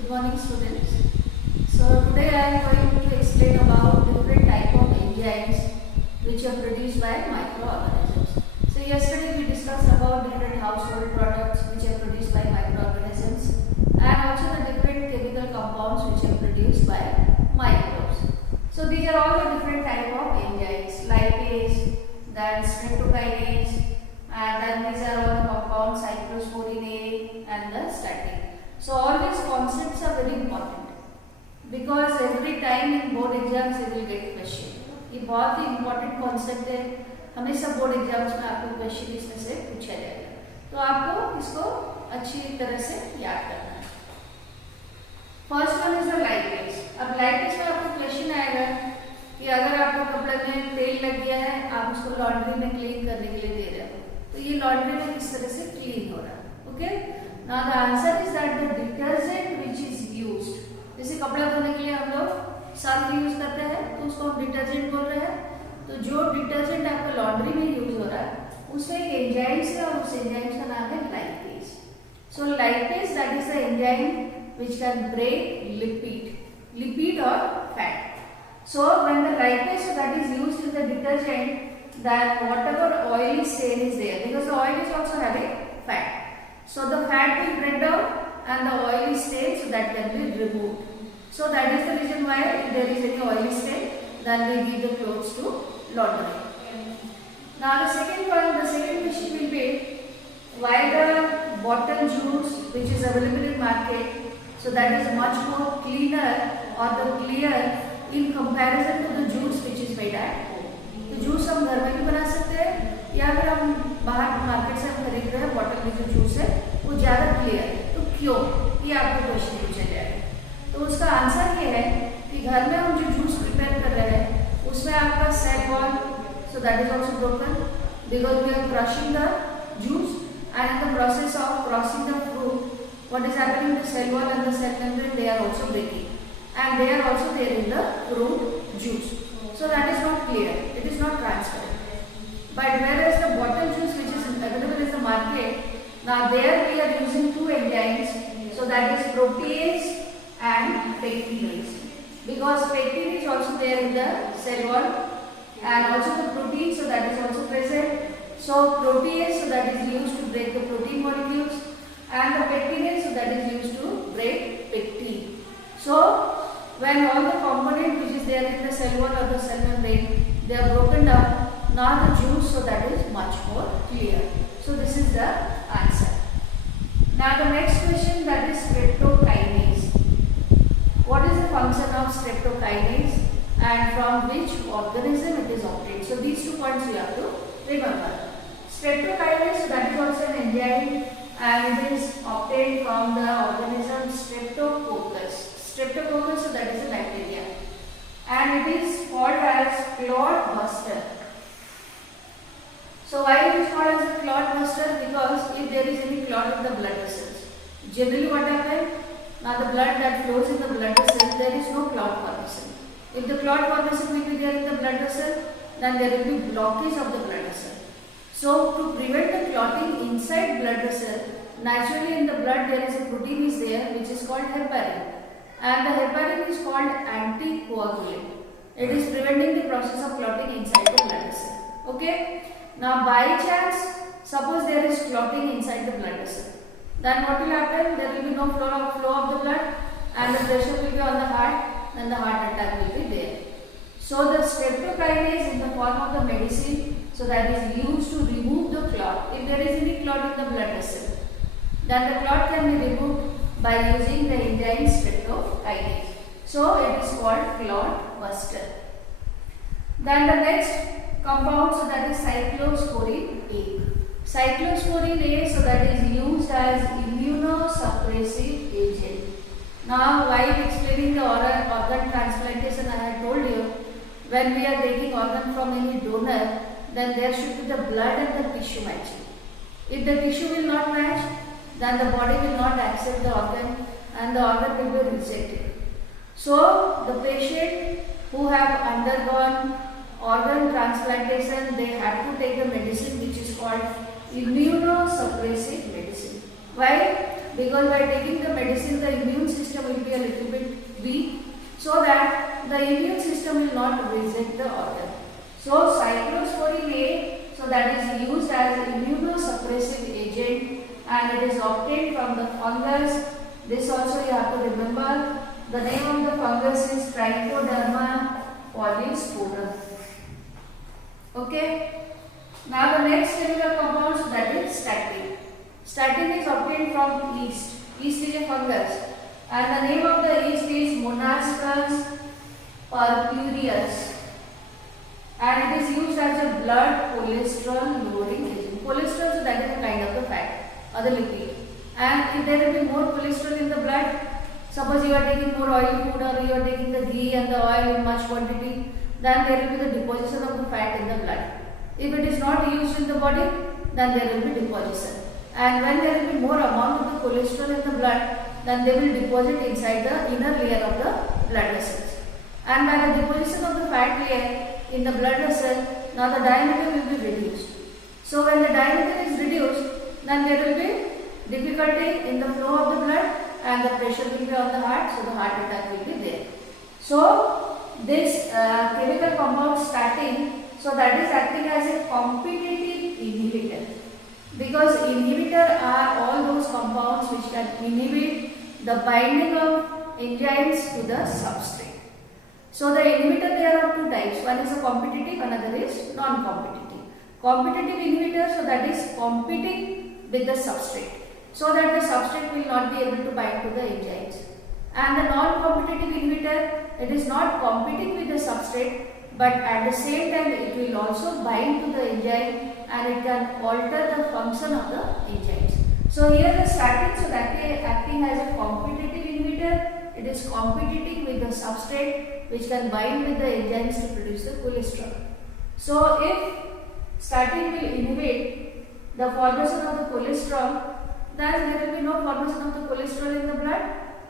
Good morning, students. So today I am going to explain about different type of enzymes which are produced by microorganisms. So yesterday we discussed about different household products which are produced by microorganisms and also the different chemical compounds which are produced by microbes. So these are all the different type of enzymes: lipase, then streptokinase, and then these are all the compounds cyclosporine A and the statin. So all these concepts are very important because every time in board exams you will get question. ये बहुत ही important concept है, हमेशा board exams में आपको question इसमें से पूछा जाएगा, तो आपको इसको अच्छी तरह से याद करना है. First one is the lipase. अब lipase में आपको question आएगा कि अगर आपको कपड़े में तेल लग गया है, आप उसको लॉन्ड्री में क्लीन करने के लिए दे रहे हो, तो ये लॉन्ड्री में किस तरह से क्लीन हो रहा है. Okay, now the answer is that the detergent which is used, जैसे कपड़ा धोने के लिए हम लोग सर्फ यूज करते हैं तो उसको हम डिटर्जेंट बोल रहे हैं. तो जो डिटर्जेंट आपका लॉन्ड्री में यूज हो रहा है उसमें एक एंजाइम्स है और उस एंजाइम्स का नाम है lipase. So lipase that is the enzyme which can break lipid और fat. So when the lipase that is used in the detergent, that whatever oily stain is there, because the oil is also having fat, so the fat will break down and the oily stain so that can be removed. So that is the reason why if there is any oily stain, then we give the clothes to laundry. Now the second question will be why the bottle juice which is available in market, so that is much more cleaner or the clear in comparison to the juice which is made at home. तो juice हम घर में भी बना सकते हैं या फिर हम बाहर मार्केट से हम खरीद रहे हैं बॉटल में जो जूस है वो ज़्यादा क्लियर है, तो क्यों, ये आपको क्वेश्चन पूछा जाएगा. तो उसका आंसर ये है कि घर में हम जो जूस प्रिपेयर कर रहे हैं उसमें आपका cell wall, so that is also broken because we are crushing the juice and in the process of crossing the fruit, what is happening, the cell wall and the cell membrane, they are also breaking and they are also there in the fruit juice. So that is not clear, it is not transparent. But whereas the bottle juice which is available in the market, now there we are using two enzymes, so that is protease and pectinase, because pectin is also there in the cell wall and also the protein, so that is also present. So protease, so that is used to break the protein molecules, and the pectinase, so that is used to break pectin. So when all the component which is there in the cell wall or the cell membrane, they are broken down, now the juice, so that is much more clear. So this is the answer. Now the next question, that is streptokinase. What is the function of streptokinase and from which organism it is obtained? So these 2 points you have to remember. Streptokinase, that is also an enzyme and it is obtained from the organism Streptococcus. Streptococcus, so that is a bacteria, and it is called as clot buster. So why it is called as a clot buster? Because if there is any clot in the blood vessels, generally what happens, now the blood that flows in the blood vessel, there is no clot formation. If the clot formation will be there in the blood vessel, then there will be blockage of the blood vessel. So to prevent the clotting inside blood vessel, naturally in the blood there is a protein is there which is called heparin, and the heparin is called anticoagulant. It is preventing the process of clotting inside the blood vessel. Okay. Now by chance, suppose there is clotting inside the blood vessel, then what will happen? There will be no flow of the blood and the pressure will be on the heart, then the heart attack will be there. So the streptokinase in the form of the medicine, so that is used to remove the clot. If there is any clot in the blood vessel, then the clot can be removed by using the enzyme streptokinase. So it is called clot buster. Then the next compound, so that is cyclosporine A. Cyclosporine A, so that is used as immunosuppressive agent. Now while explaining the organ transplantation, I had told you, when we are taking organ from any donor, then there should be the blood and the tissue matching. If the tissue will not match, then the body will not accept the organ and the organ will be rejected. So the patient who have undergone organ transplantation, they have to take the medicine which is called immunosuppressive medicine. Why? Because by taking the medicine, the immune system will the immune system will not visit the organ. So cyclosporin A, so that is used as immunosuppressive agent and it is obtained from the fungus. This also you have to remember. The name of the fungus is Trichoderma polysporum. Okay. Now the next chemical compound, so that is statin. Statin is obtained from yeast. Yeast is a fungus and the name of the yeast is Monastrus purpureus and it is used as a blood cholesterol lowering agent. Cholesterol, so that is a kind of the fat or the lipid, and if there will be more cholesterol in the blood, suppose you are taking more oily food or you are taking the ghee and the oil in much quantity, then there will be the deposition of the fat in the blood. If it is not used in the body, then there will be deposition, and when there will be more amount of the cholesterol in the blood, then they will deposit inside the inner layer of the blood vessels, and by the deposition of the fat layer in the blood vessel, now the diameter will be reduced. So when the diameter is reduced, then there will be difficulty in the flow of the blood and the pressure will be on the heart, so the heart attack will be there. So this chemical compound statin, so that is acting as a competitive inhibitor, because inhibitor are all those compounds which can inhibit the binding of enzymes to the substrate. So the inhibitor, there are two types, one is a competitive, another is non-competitive. Competitive inhibitor, so that is competing with the substrate, so that the substrate will not be able to bind to the enzymes. And the non-competitive inhibitor, it is not competing with the substrate, but at the same time it will also bind to the enzyme and it can alter the function of the enzymes. So here the statin, so that is acting as a competitive inhibitor, it is competing with the substrate which can bind with the enzymes to produce the cholesterol. So if statin will inhibit the formation of the cholesterol, then there will be no formation of the cholesterol in the blood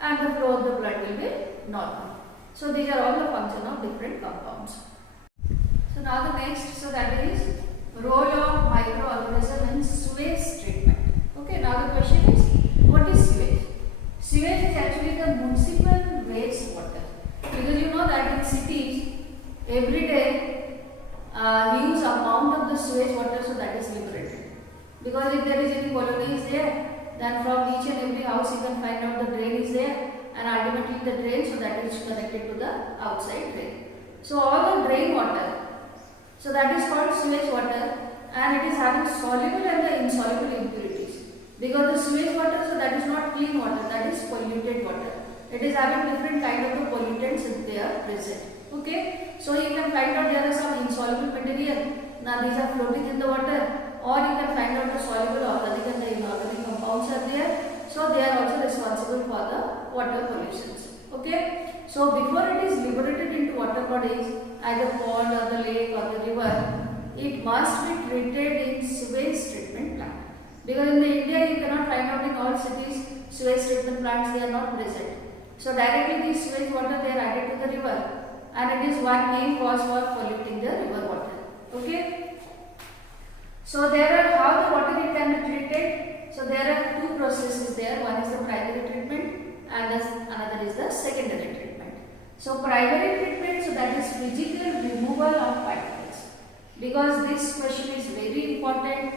and the flow of the blood will be normal. So these are all the function of different compounds. So now the next, so that is role of microorganism in sewage treatment. Okay, now the question is, what is sewage? Sewage is actually the municipal waste water, because you know that in cities every day huge amount of the sewage water, so that is liberated, because if there is any colony is there, then from each and every house you can find out the drain is there and ultimately the drain, so that is connected to the outside drain. So all the drain water, so that is called sewage water and it is having soluble and the insoluble impurities, because the sewage water, so that is not clean water, that is polluted water. It is having different kind of the pollutants if they are present. Okay, so you can find out there are some insoluble material, now these are floating in the water, or you can find out the soluble organic and the inorganic compounds are there, so they are also responsible for the water pollutions. Okay, so before it is liberated into water bodies, either pond or the lake or the river, it must be treated in sewage treatment plant, because in the India you cannot find out in all cities sewage treatment plants, they are not present. So directly this sewage water they are added to the river and it is one main cause for polluting the river water. Okay, so there are how the water it can be treated. So there are two processes there, one is the primary treatment and another is the secondary treatment. So primary treatment, so that is physical removal of particles, because this question is very important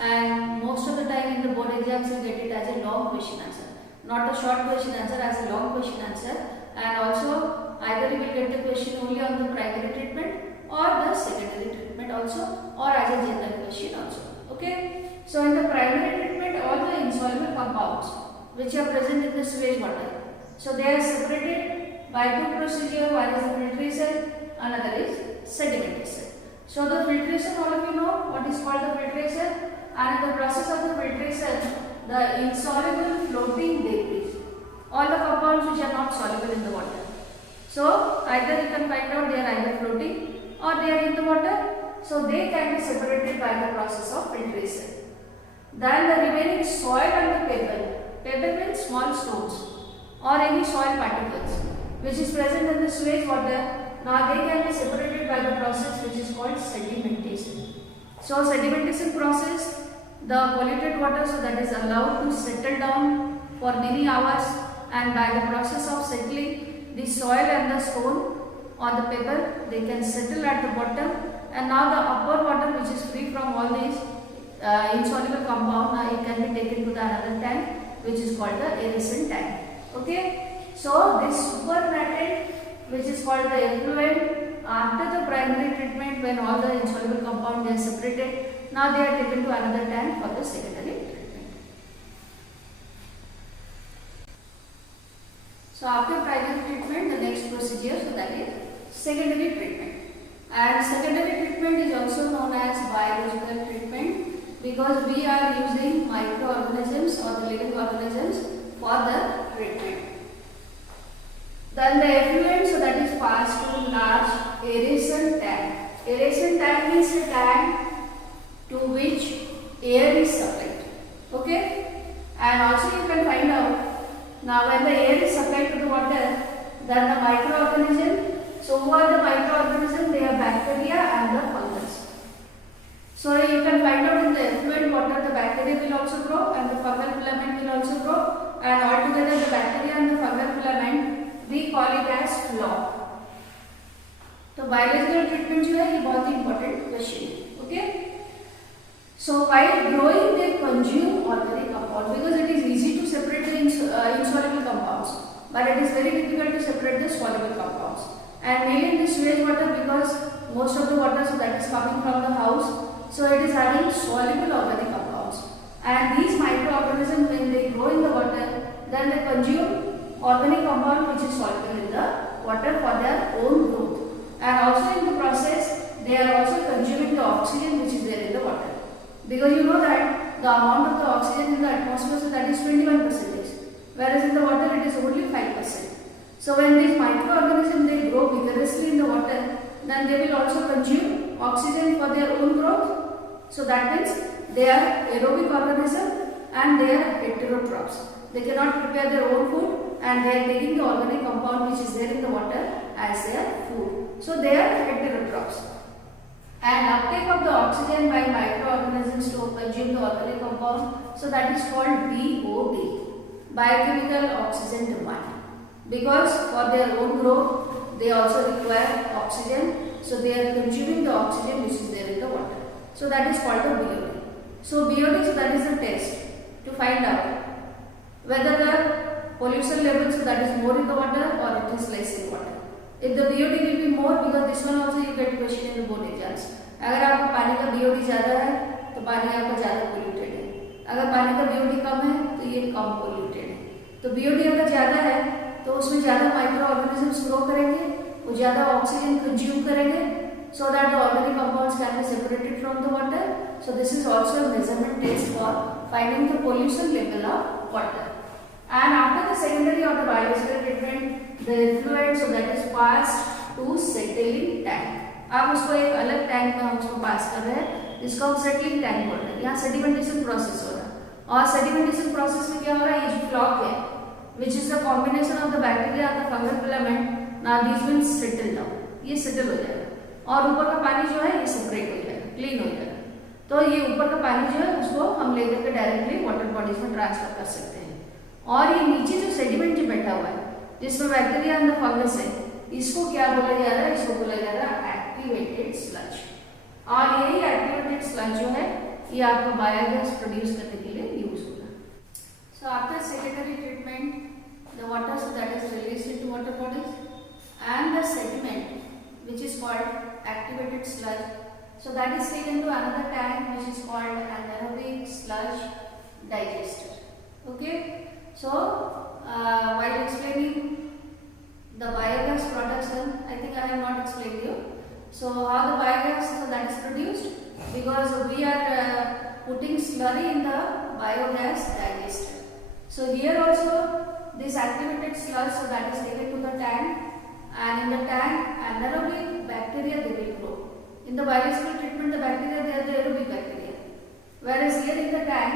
and most of the time in the board exams you get it as a long question answer, not a short question answer, as a long question answer, and also either you will get the question only on the primary treatment or the secondary treatment also, or as a general question also. Okay, so in the primary treatment all the insoluble compounds which are present in the sewage water, so they are separated by two procedures, one is the filtration, another is sedimentation. So the filtration, all of you know what is called the filtration, and in the process of the filtration, the insoluble floating debris, all the compounds which are not soluble in the water. So either you can find out they are either floating or they are in the water, so they can be separated by the process of filtration. Then the remaining soil and the pebble means small stones or any soil particles which is present in the sewage water, now they can be separated by the process which is called sedimentation. So sedimentation process, the polluted water, so that is allowed to settle down for many hours, and by the process of settling, the soil and the stone or the pebble, they can settle at the bottom, and now the upper water, which is free from all these insoluble compound, now it can be taken to the another tank, which is called the aeration tank. Okay, so this supernatant, which is called the effluent, after the primary treatment, when all the insoluble compound are separated, now they are taken to another tank for the secondary treatment. So after primary treatment, the next procedure, so that is secondary treatment. And secondary treatment is also known as biological treatment, because we are using microorganisms or the living organisms for the treatment. Then the effluent, so that is passed to large aeration tank. Aeration tank means a tank to which air is supplied. Okay, and also you can find out, now when the air is supplied to the water, then the microorganism, so who are the microorganisms? They are bacteria and the fungus. So you can find out in the effluent water, the bacteria will also grow and the fungal filament will also grow, and altogether the bacteria and the fungal filament, we call it as floc. तो biological treatment जो है ये बहुत ही important question है. Okay, so while growing they consume organic compound, because it is easy to separate the insoluble compounds, but it is very difficult to separate the soluble compounds. And mainly in the sewage water, because most of the water, so that is coming from the house, so it is having soluble organic compounds. And these microorganisms, when they grow in the water, then they consume organic compound which is soluble in the water for their own growth. And also in the process, they are also consuming the oxygen which is there in the water. Because you know that the amount of the oxygen in the atmosphere, so that is 21%, whereas in the water it is only 5%. So when these microorganisms, they grow vigorously in the water, then they will also consume oxygen for their own growth. So that means they are aerobic organisms and they are heterotrophs. They cannot prepare their own food and they are taking the organic compound which is there in the water as their food. So they are heterotrophs. And uptake of the oxygen by microorganisms to consume the organic compound, so that is called BOD, biochemical oxygen demand. Because for their own growth, they also require oxygen, so they are consuming the oxygen which is there in the water. So that is called the BOD. So BOD, so that is the test to find out whether the pollution level, so that is more in the water or it is less in water. If the BOD will be more, because this one also you get question in the board exams. अगर आपका पानी का BOD ज़्यादा है तो पानी आपका ज़्यादा पोल्यूटेड है, अगर पानी का BOD कम है तो ये कम पोल्यूटेड है. तो BOD अगर ज़्यादा है तो उसमें ज़्यादा माइक्रो ऑर्गेनिजम्स ग्रो करेंगे, वो ज़्यादा ऑक्सीजन कंज्यूम करेंगे, so that the organic compounds can be separated from the water. So this is also a measurement test for finding the pollution level of water. And after the secondary or the biological treatment, the effluent, so that is passed to settling tank. आप उसको एक अलग tank में हम उसको पास कर रहे हैं, जिसको हम सेटलिंग टैंक बोलते हैं. यहाँ सेडिमेंटेशन प्रोसेस हो रहा है, और सेडिमेंटेशन प्रोसेस में क्या हो रहा है, ये जो फ्लॉक है, which is the combination of the bacteria and the fungal filament, now these will settle down, ये settle हो जाएगा, और ऊपर का पानी जो है ये सेपरेट हो जाएगा, क्लीन हो जाएगा. तो ये ऊपर का पानी जो है उसको हम लेकर के डायरेक्टली वाटर बॉडीज में ट्रांसफर कर सकते हैं. और ये नीचे जो सेडिमेंट जो बैठा हुआ है, जिसमें बैक्टीरिया एंड फंगस है, इसको क्या बोला जा रहा है, इसको बोला जा रहा है एक्टिवेटेड स्लज. और यही एक्टिवेटेड स्लज जो है ये आपको बायोगैस प्रोड्यूस करने के लिए यूज होगा. So after secondary treatment, the water, so that is released into water bodies, and the sediment which is called activated sludge, so that is taken to another tank which is called anaerobic sludge digester. Okay, so while explaining the biogas production, I think I have not explained you. So how the biogas, so that is produced, because we are putting slurry in the biogas digester. So here also this activated sludge, so that is taken to the tank, and in the tank anaerobic bacteria they will grow. In the biological treatment, the bacteria, they are the aerobic bacteria, whereas here in the tank,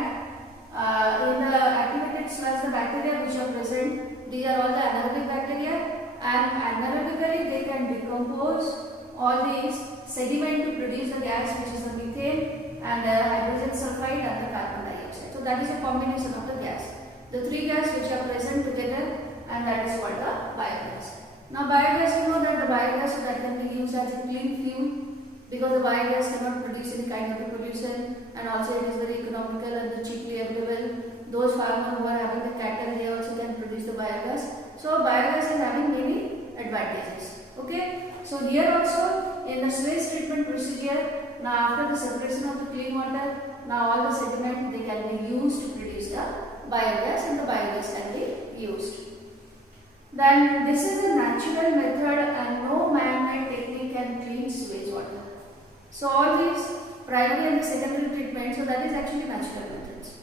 in the activated sludge, the bacteria which are present, they are all the anaerobic bacteria, and anaerobically they can decompose all these sediment to produce the gas which is the methane and the hydrogen sulfide and the carbon dioxide. So that is a combination of the gas. The three gas which are present together, and that is called the biogas. Now biogas, you know that the biogas that can be used as a clean fuel because the biogas cannot produce any kind of a pollution, and also it is very economical and cheaply available. Those farmers who are having the cattle, they also can produce the biogas. So biogas is having many advantages. Okay. So here also in the sewage treatment procedure, now after the separation of the clean water, now all the sediment they can be used to produce the biogas, and the biogas can be used. Then this is a natural method and no man-made technique can clean sewage water. So all these primary and secondary treatment, so that is actually natural methods.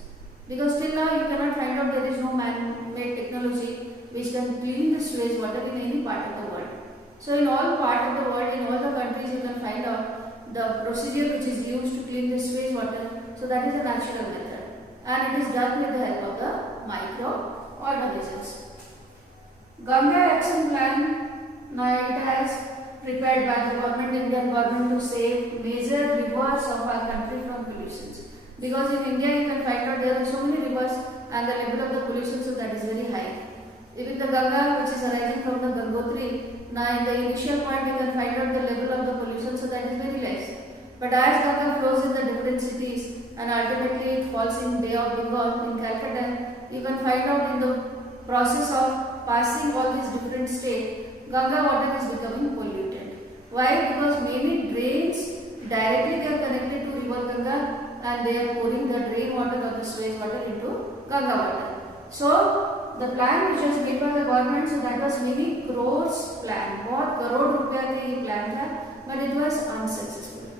Because till now you cannot find out there is no man-made technology which can clean the sewage water in any part of the world. So in all part of the world, in all the countries, you can find out the procedure which is used to clean the sewage water. So that is a natural method, and it is done with the help of the microorganisms. Ganga Action Plan, now it has prepared by the government, Indian government, to save major rivers of our country from pollutions. Because in India you can find out there are so many rivers and the level of the pollution, so that is very high. Even the Ganga which is arising from the Gangotri, now in the initial point you can find out the level of the pollution, so that is very less. But as Ganga flows in the different cities and ultimately it falls in Bay of Bengal in Calcutta, you can find out in the process of passing all these different states, Ganga water is becoming polluted. Why? Because many drains directly they are connected to river Ganga and they are pouring the drain water or the sewage water into Ganga water. So the plan which was made by the government, so that was many crores plan. बहुत करोड़ रुपया का ये plan था, but it was unsuccessful.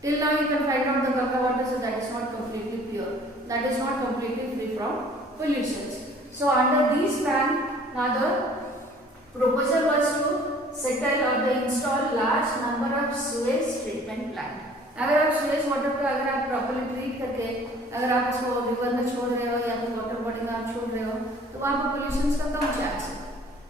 Till now you can find out the Ganga water, so that is not completely pure. That is not completely free from pollutions. So under these plan, now the proposal was to settle or to install large number of sewage treatment plant. अगर आप sewage water को अगर आप properly treat करके अगर आप उसको river में छोड़ रहे हो या फिर water body में आप छोड़ रहे हो तो वहाँ पर pollutions का कम chance है.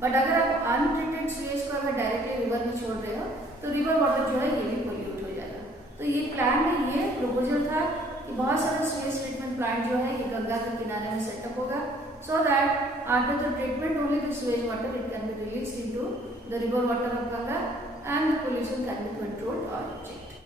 But अगर आप untreated sewage को अगर directly river में छोड़ रहे हो तो river water जो है ये भी pollute हो जाएगा. तो ये plan में ये proposal था कि बहुत सारे sewage treatment plant जो है ये गंगा के किनारे में सेटअप होगा, so that after the treatment only the sewage water it can be released into the river water of Ganga and the pollution can be controlled or changed.